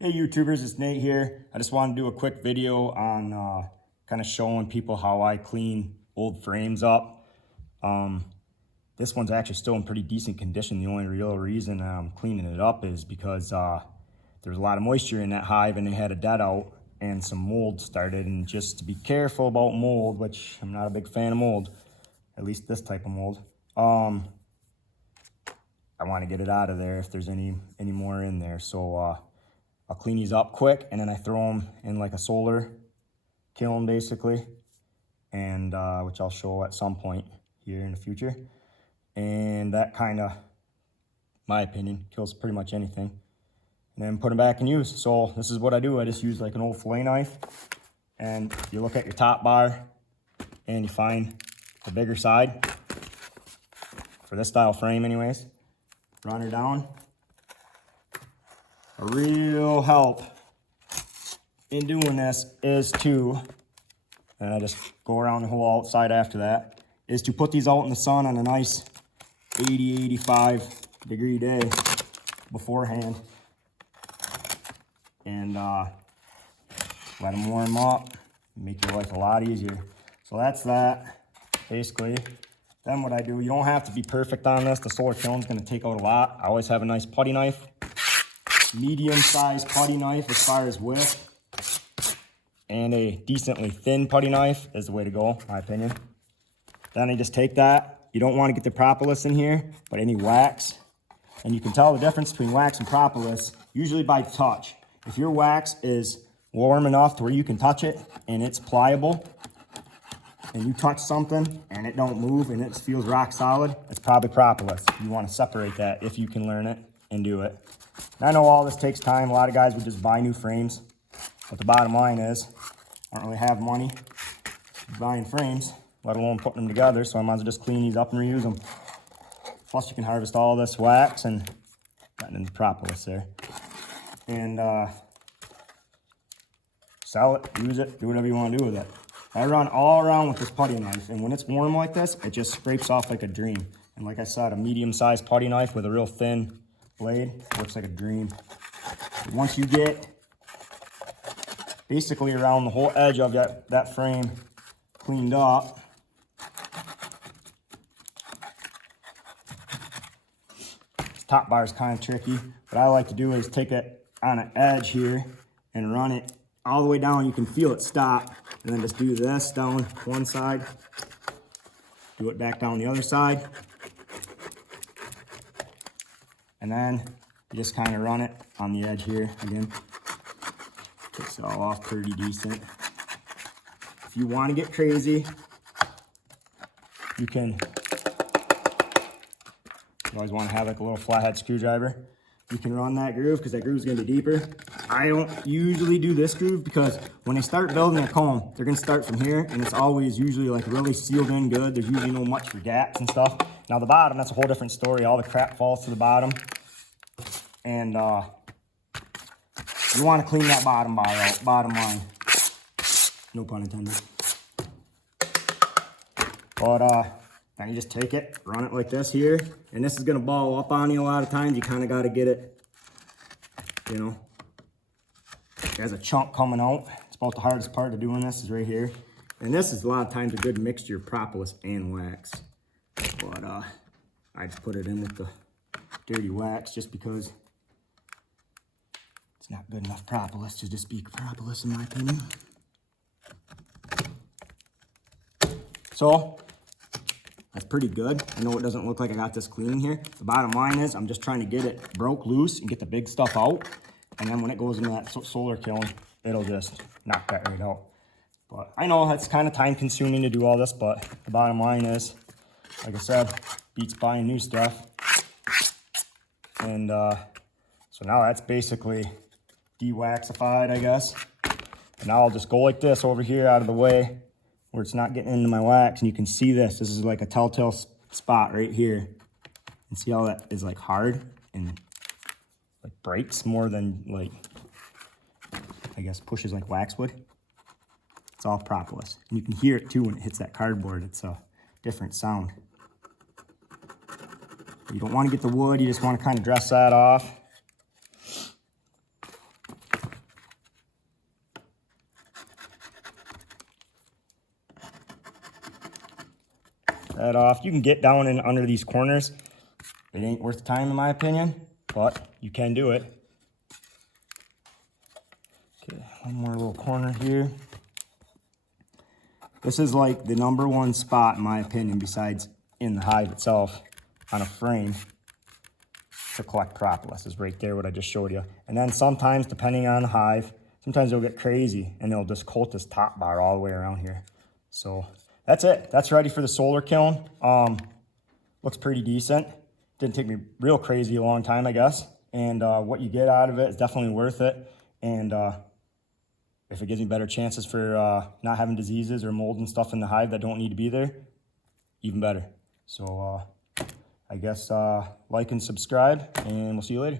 Hey YouTubers, it's Nate here. I just wanted to do a quick video on kind of showing people how I clean old frames up. This one's actually still in pretty decent condition. The only real reason I'm cleaning it up is because there's a lot of moisture in that hive and they had a dead out and some mold started. And just to be careful about mold, which I'm not a big fan of mold, at least this type of mold. I want to get it out of there if there's any more in there. So I'll clean these up quick and then I throw them in like a solar kiln basically, and which I'll show at some point here in the future. And that kind of, my opinion, kills pretty much anything. And then put them back in use. So this is what I do. I just use like an old fillet knife, and you look at your top bar and you find the bigger side for this style frame anyways. Run her down. A real help in doing this is to, and I just go around the whole outside after that, is to put these out in the sun on a nice 80, 85 degree day beforehand. And let them warm up, make your life a lot easier. So that's that, basically. Then what I do, you don't have to be perfect on this. The solar kiln's gonna take out a lot. I always have a nice putty knife. Medium-sized putty knife as far as width, and a decently thin putty knife is the way to go, in my opinion. Then I just take that. You don't want to get the propolis in here, but any wax. And you can tell the difference between wax and propolis usually by touch. If your wax is warm enough to where you can touch it and it's pliable, and you touch something and it don't move and it feels rock solid, it's probably propolis. You want to separate that if you can learn it and do it. And I know all this takes time. A lot of guys would just buy new frames, but the bottom line is I don't really have money buying frames, let alone putting them together, so I might as well just clean these up and reuse them. Plus you can harvest all this wax and gotten into propolis there. And sell it, use it, do whatever you want to do with it. I run all around with this putty knife, and when it's warm like this, it just scrapes off like a dream. And like I said, a medium-sized putty knife with a real thin blade works like a dream. Once you get basically around the whole edge of that frame cleaned up, this top bar is kind of tricky. What I like to do is take it on an edge here and run it all the way down. You can feel it stop, and then just do this down one side, do it back down the other side, and then you just kind of run it on the edge here again. Takes it all off pretty decent. If you want to get crazy, you always want to have like a little flathead screwdriver. You can run that groove because that groove is going to be deeper. I don't usually do this groove because when they start building a comb, they're going to start from here, and it's always usually like really sealed in good. There's usually no much for gaps and stuff. Now the bottom, that's a whole different story. All the crap falls to the bottom. And you want to clean that bottom bar out, bottom line. No pun intended. But then you just take it, run it like this here, and this is gonna ball up on you a lot of times. You kind of got to get it, you know, there's a chunk coming out. It's about the hardest part of doing this is right here. And this is a lot of times a good mixture of propolis and wax. But I just put it in with the dirty wax just because it's not good enough propolis to just be propolis in my opinion. So that's pretty good. I know it doesn't look like I got this clean here. The bottom line is I'm just trying to get it broke loose and get the big stuff out. And then when it goes into that solar kiln, it'll just knock that right out. But I know that's kind of time consuming to do all this, but the bottom line is, like I said, beats buying new stuff. And so now that's basically de-waxified, I guess. And now I'll just go like this over here out of the way where it's not getting into my wax. And you can see this. This is like a telltale spot right here. And see how that is like hard and like breaks more than like, I guess, pushes like wax would. It's all propolis. And you can hear it too when it hits that cardboard. It's a different sound. You don't want to get the wood, you just want to kind of dress that off. that off. You can get down in under these corners. It ain't worth the time in my opinion, but you can do it. Okay, one more little corner here. This is like the #1 spot in my opinion, besides in the hive itself, on a frame to collect propolis, is right there, what I just showed you. And then sometimes, depending on the hive, sometimes they'll get crazy and they'll just coat this top bar all the way around here. So that's it. That's ready for the solar kiln. Looks pretty decent. Didn't take me real crazy a long time, I guess. And what you get out of it is definitely worth it. And if it gives me better chances for not having diseases or mold and stuff in the hive that don't need to be there, even better. So I guess like and subscribe, and we'll see you later.